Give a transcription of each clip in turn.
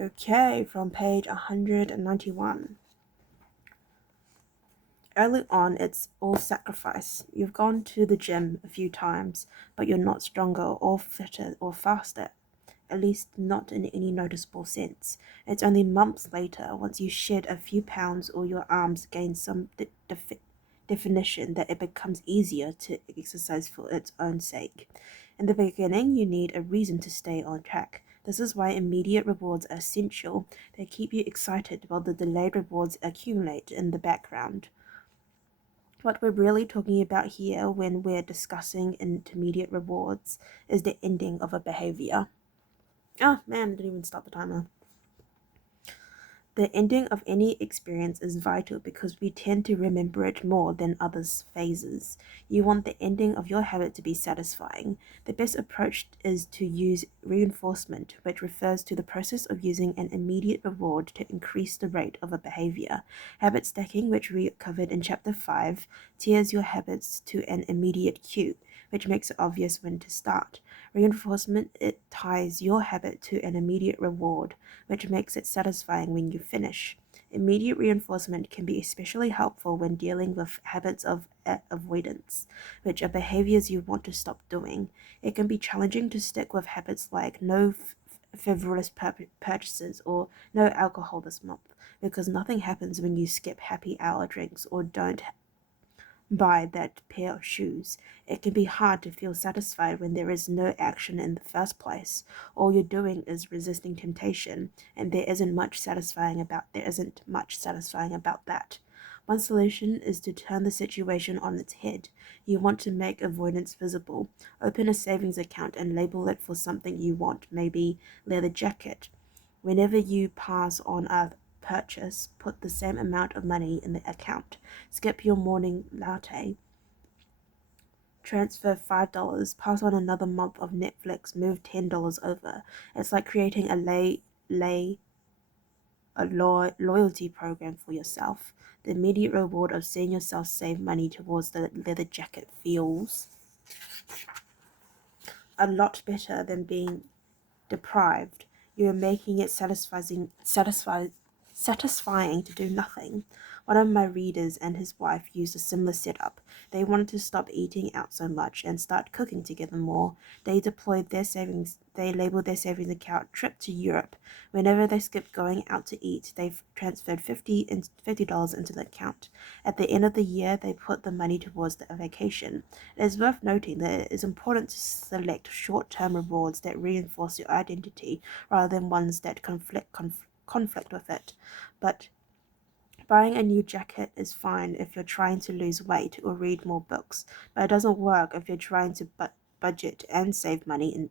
Okay, from page 191. Early on, it's all sacrifice. You've gone to the gym a few times, but you're not stronger or fitter or faster, at least not in any noticeable sense. It's only months later, once you shed a few pounds or your arms gain some definition, that it becomes easier to exercise for its own sake. In the beginning, you need a reason to stay on track. This is why immediate rewards are essential. They keep you excited while the delayed rewards accumulate in the background. What we're really talking about here when we're discussing intermediate rewards is the ending of a behavior. Oh man, I didn't even stop the timer. The ending of any experience is vital because we tend to remember it more than others' phases. You want the ending of your habit to be satisfying. The best approach is to use reinforcement, which refers to the process of using an immediate reward to increase the rate of a behavior. Habit stacking, which we covered in chapter 5, tiers your habits to an immediate cue, which makes it obvious when to start. Reinforcement, it ties your habit to an immediate reward, which makes it satisfying when you finish. Immediate reinforcement can be especially helpful when dealing with habits of avoidance, which are behaviors you want to stop doing. It can be challenging to stick with habits like no frivolous purchases or no alcohol this month, because nothing happens when you skip happy hour drinks or don't buy that pair of shoes. It can be hard to feel satisfied when there is no action in the first place. All you're doing is resisting temptation, and there isn't much satisfying about that. One solution is to turn the situation on its head. You want to make avoidance visible. Open a savings account and label it for something you want, maybe leather jacket. Whenever you pass on a purchase, put the same amount of money in the account. Skip your morning latte. Transfer $5, pass on another month of Netflix, move $10 over. It's like creating a loyalty program for yourself. The immediate reward of seeing yourself save money towards the leather jacket feels a lot better than being deprived. You are making it satisfying to do nothing. One of my readers and his wife used a similar setup. They wanted to stop eating out so much and start cooking together more. They labeled their savings account trip to Europe. Whenever they skipped going out to eat, they transferred $50 into the account. At the end of the year, they put the money towards the vacation. It is worth noting that it is important to select short-term rewards that reinforce your identity rather than ones that conflict with it. But buying a new jacket is fine if you're trying to lose weight or read more books, but it doesn't work if you're trying to budget and save money.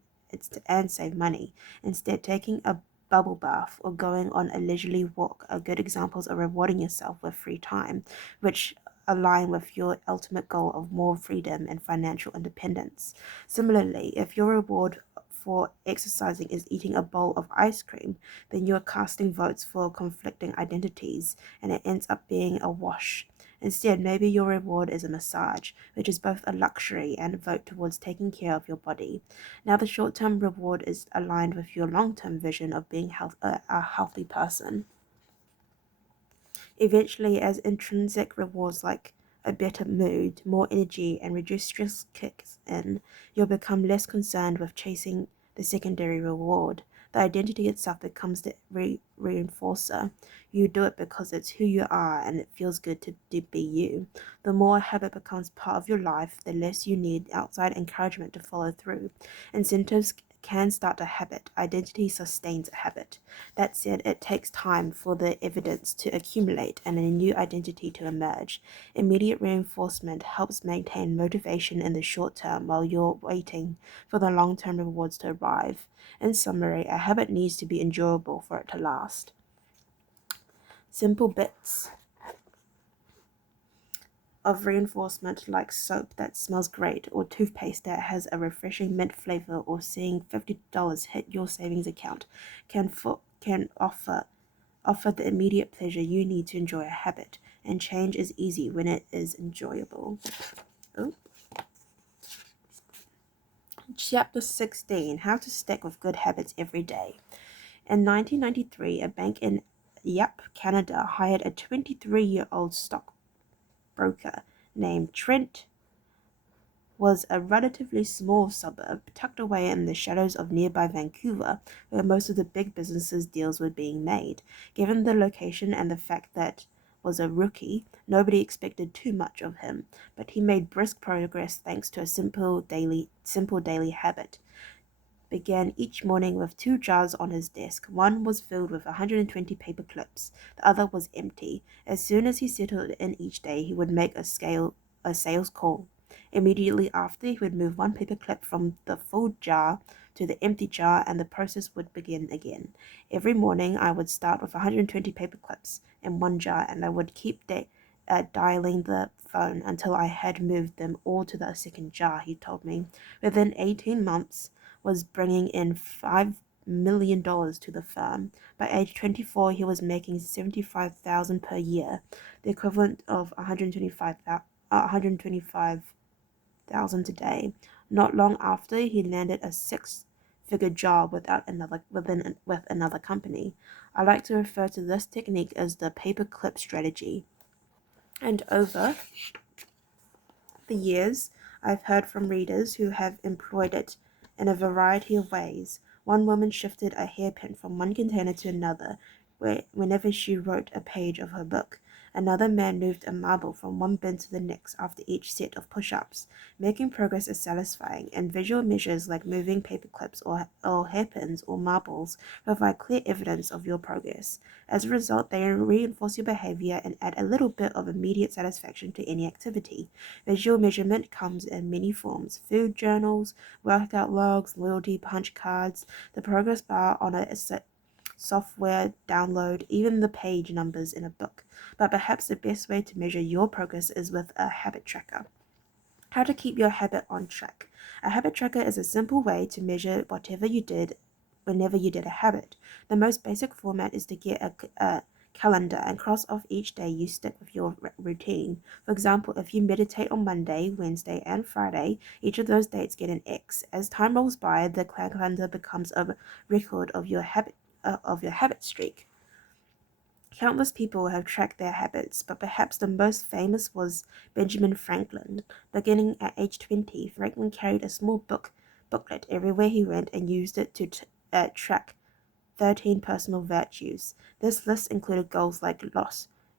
Instead, taking a bubble bath or going on a leisurely walk are good examples of rewarding yourself with free time, which align with your ultimate goal of more freedom and financial independence. Similarly, if your reward for exercising is eating a bowl of ice cream, then you're casting votes for conflicting identities, and it ends up being a wash. Instead, maybe your reward is a massage, which is both a luxury and a vote towards taking care of your body. Now, the short term reward is aligned with your long term vision of being a healthy person. Eventually, as intrinsic rewards like a better mood, more energy, and reduced stress kicks in, you'll become less concerned with chasing the secondary reward. The identity itself becomes the reinforcer. You do it because it's who you are and it feels good to be you. The more a habit becomes part of your life, the less you need outside encouragement to follow through. Incentives can start a habit. Identity sustains a habit. That said, it takes time for the evidence to accumulate and a new identity to emerge. Immediate reinforcement helps maintain motivation in the short term while you're waiting for the long-term rewards to arrive. In summary, a habit needs to be enjoyable for it to last. Simple bits of reinforcement like soap that smells great or toothpaste that has a refreshing mint flavor or seeing $50 hit your savings account can offer the immediate pleasure you need to enjoy a habit, and change is easy when it is enjoyable. Oh. Chapter 16, How to Stick with Good Habits Every Day. In 1993, a bank in Yap, Canada hired a 23-year-old stockbroker named Trent. Was a relatively small suburb tucked away in the shadows of nearby Vancouver, where most of the big businesses deals were being made. Given the location and the fact that was a rookie, nobody expected too much of him, but he made brisk progress thanks to a simple daily habit. Began each morning with two jars on his desk. One was filled with 120 paper clips, the other was empty. As soon as he settled in each day, he would make a sales call. Immediately after, he would move one paper clip from the full jar to the empty jar, and the process would begin again. Every morning, I would start with 120 paper clips in one jar, and I would keep dialing the phone until I had moved them all to the second jar, he told me. Within 18 months, was bringing in $5 million to the firm. By age 24, he was making $75,000 per year, the equivalent of $125,000 today. Not long after, he landed a six-figure job with another company. I like to refer to this technique as the paperclip strategy. And over the years, I've heard from readers who have employed it in a variety of ways. One woman shifted a hairpin from one container to another whenever she wrote a page of her book. Another man moved a marble from one bin to the next after each set of push-ups. Making progress is satisfying, and visual measures like moving paper clips or hairpins or marbles provide clear evidence of your progress. As a result, they reinforce your behavior and add a little bit of immediate satisfaction to any activity. Visual measurement comes in many forms: food journals, workout logs, loyalty punch cards, the progress bar on a software download, even the page numbers in a book. But perhaps the best way to measure your progress is with a habit tracker. How to keep your habit on track. A habit tracker is a simple way to measure whatever you did whenever you did a habit. The most basic format is to get a calendar and cross off each day you stick with your routine. For example, if you meditate on Monday, Wednesday, and Friday, each of those dates get an X. As time rolls by, the calendar becomes a record of your habit streak. Countless people have tracked their habits, but perhaps the most famous was Benjamin Franklin. Beginning at age 20, Franklin carried a small booklet everywhere he went and used it to track 13 personal virtues. This list included goals like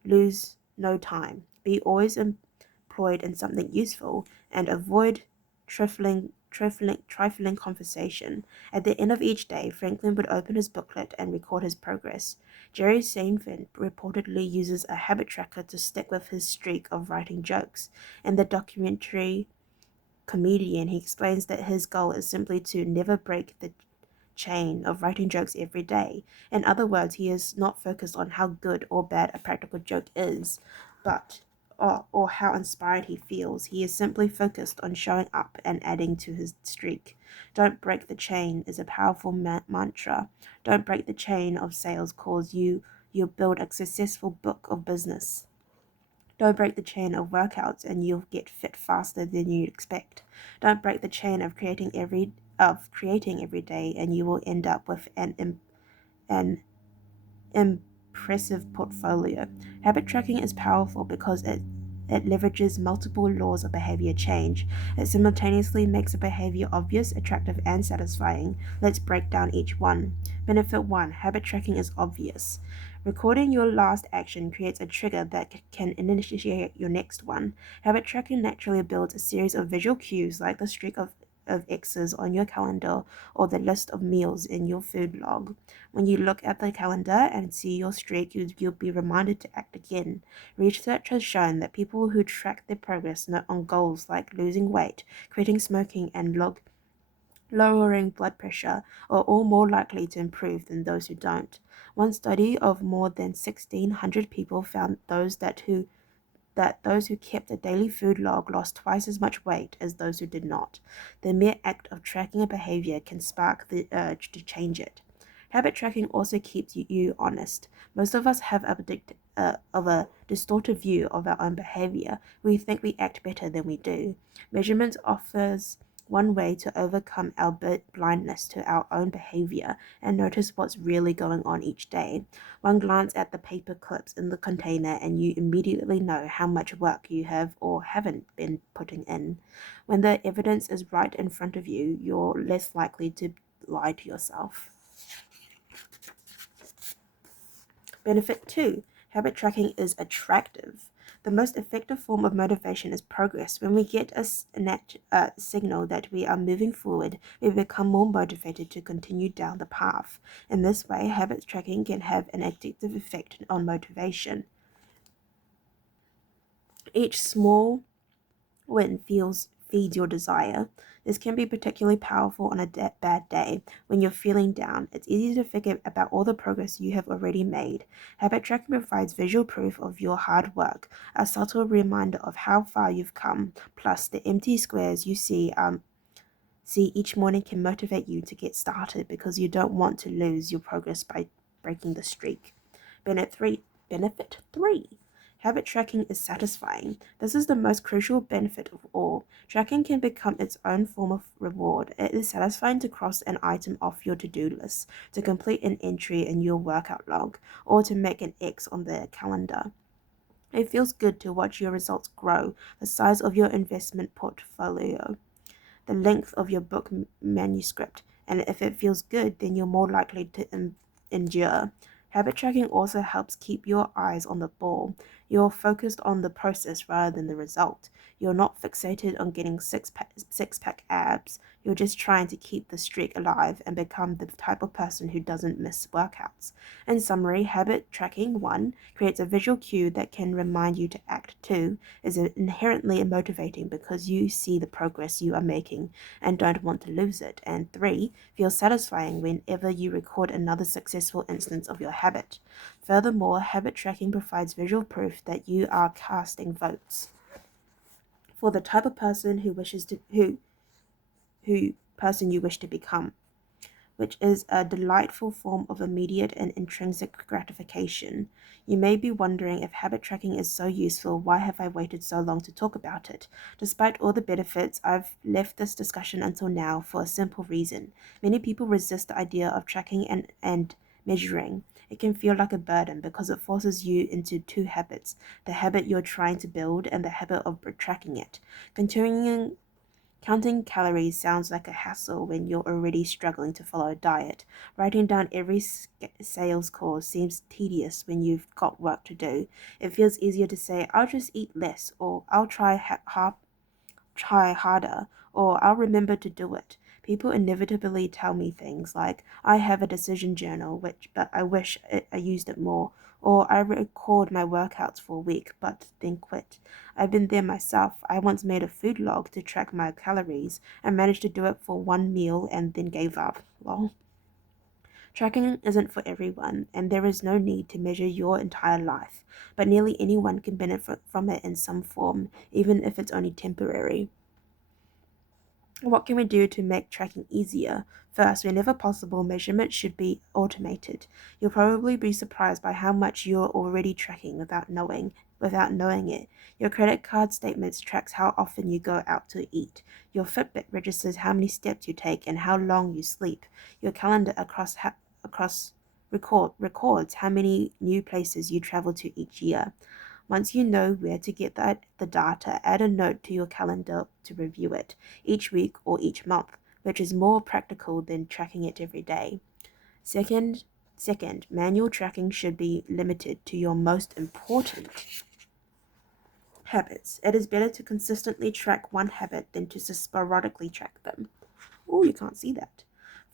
lose no time, be always employed in something useful, and avoid trifling conversation. At the end of each day, Franklin would open his booklet and record his progress. Jerry Seinfeld reportedly uses a habit tracker to stick with his streak of writing jokes. In the documentary Comedian, he explains that his goal is simply to never break the chain of writing jokes every day. In other words, he is not focused on how good or bad a practical joke is, but or how inspired he feels. He is simply focused on showing up and adding to his streak. Don't break the chain is a powerful mantra. Don't break the chain of sales calls. You'll build a successful book of business. Don't break the chain of workouts and you'll get fit faster than you expect. Don't break the chain of creating every day and you will end up with an impressive portfolio. Habit tracking is powerful because it leverages multiple laws of behavior change. It simultaneously makes a behavior obvious, attractive, and satisfying. Let's break down each one. Benefit 1. Habit tracking is obvious. Recording your last action creates a trigger that can initiate your next one. Habit tracking naturally builds a series of visual cues like the streak of X's on your calendar or the list of meals in your food log. When you look at the calendar and see your streak, you'll be reminded to act again. Research has shown that people who track their progress on goals like losing weight, quitting smoking, and lowering blood pressure are all more likely to improve than those who don't. One study of more than 1,600 people found that those who kept a daily food log lost twice as much weight as those who did not. The mere act of tracking a behavior can spark the urge to change it. Habit tracking also keeps you honest. Most of us have a distorted view of our own behavior. We think we act better than we do. Measurement offers one way to overcome our blindness to our own behavior and notice what's really going on each day. One glance at the paper clips in the container, and you immediately know how much work you have or haven't been putting in. When the evidence is right in front of you, you're less likely to lie to yourself. Benefit 2: habit tracking is attractive. The most effective form of motivation is progress. When we get a signal that we are moving forward, we become more motivated to continue down the path. In this way, habit tracking can have an addictive effect on motivation. Each small win feeds your desire. This can be particularly powerful on a bad day when you're feeling down. It's easy to forget about all the progress you have already made. Habit tracking provides visual proof of your hard work, a subtle reminder of how far you've come. Plus, the empty squares you see each morning can motivate you to get started because you don't want to lose your progress by breaking the streak. Benefit 3: habit tracking is satisfying. This is the most crucial benefit of all. Tracking can become its own form of reward. It is satisfying to cross an item off your to-do list, to complete an entry in your workout log, or to make an X on the calendar. It feels good to watch your results grow, the size of your investment portfolio, the length of your book manuscript, and if it feels good, then you're more likely to endure. Habit tracking also helps keep your eyes on the ball. You're focused on the process rather than the result. You're not fixated on getting six-pack abs. You're just trying to keep the streak alive and become the type of person who doesn't miss workouts. In summary, habit tracking 1 creates a visual cue that can remind you to act. 2 is inherently motivating because you see the progress you are making and don't want to lose it. And 3 feels satisfying whenever you record another successful instance of your habit. Furthermore, habit tracking provides visual proof that you are casting votes for the type of person who person you wish to become, which is a delightful form of immediate and intrinsic gratification. You may be wondering, if habit tracking is so useful, why have I waited so long to talk about it? Despite all the benefits, I've left this discussion until now for a simple reason. Many people resist the idea of tracking and measuring. It can feel like a burden because it forces you into two habits: the habit you're trying to build and the habit of tracking it. Counting calories sounds like a hassle when you're already struggling to follow a diet. Writing down every sales call seems tedious when you've got work to do. It feels easier to say, I'll just eat less, or I'll try harder, or I'll remember to do it. People inevitably tell me things like, I have a decision journal, but I wish I used it more, or I record my workouts for a week, but then quit. I've been there myself. I once made a food log to track my calories. I managed to do it for one meal and then gave up. Well, tracking isn't for everyone, and there is no need to measure your entire life, but nearly anyone can benefit from it in some form, even if it's only temporary. What can we do to make tracking easier? First, whenever possible, measurement should be automated. You'll probably be surprised by how much you're already tracking without knowing it. Your credit card statements tracks how often you go out to eat. Your Fitbit registers how many steps you take and how long you sleep. Your calendar records how many new places you travel to each year. Once you know where to get the data, add a note to your calendar to review it each week or each month, which is more practical than tracking it every day. Second, manual tracking should be limited to your most important habits. It is better to consistently track one habit than to sporadically track them. Oh, you can't see that.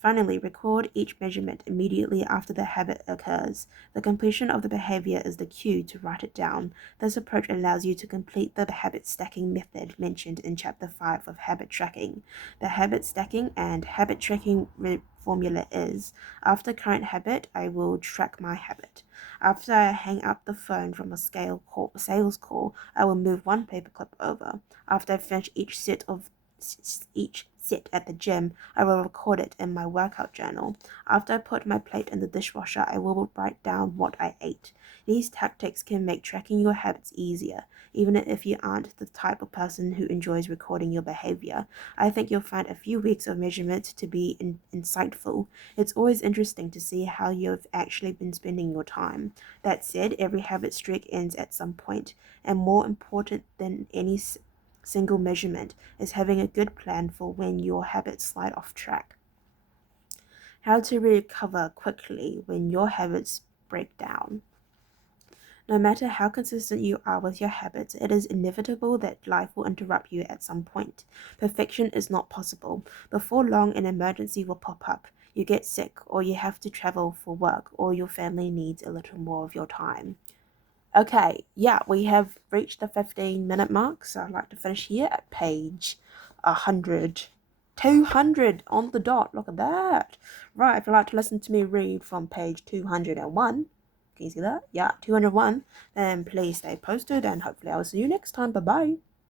Finally, record each measurement immediately after the habit occurs. The completion of the behavior is the cue to write it down. This approach allows you to complete the habit stacking method mentioned in Chapter 5 of Habit Tracking. The habit stacking and habit tracking formula is: after current habit, I will track my habit. After I hang up the phone from a sales call, I will move one paperclip over. After I finish each set at the gym, I will record it in my workout journal. After I put my plate in the dishwasher, I will write down what I ate. These tactics can make tracking your habits easier, even if you aren't the type of person who enjoys recording your behavior. I think you'll find a few weeks of measurement to be insightful. It's always interesting to see how you've actually been spending your time. That said, every habit streak ends at some point, and more important than any single measurement is having a good plan for when your habits slide off track. How to recover quickly when your habits break down. No matter how consistent you are with your habits, it is inevitable that life will interrupt you at some point. Perfection is not possible. Before long, an emergency will pop up. You get sick, or you have to travel for work, or your family needs a little more of your time. Okay, yeah, we have reached the 15-minute mark, so I'd like to finish here at page 100. 200 on the dot, look at that. Right, if you'd like to listen to me read from page 201, can you see that? Yeah, 201, then please stay posted and hopefully I'll see you next time. Bye bye.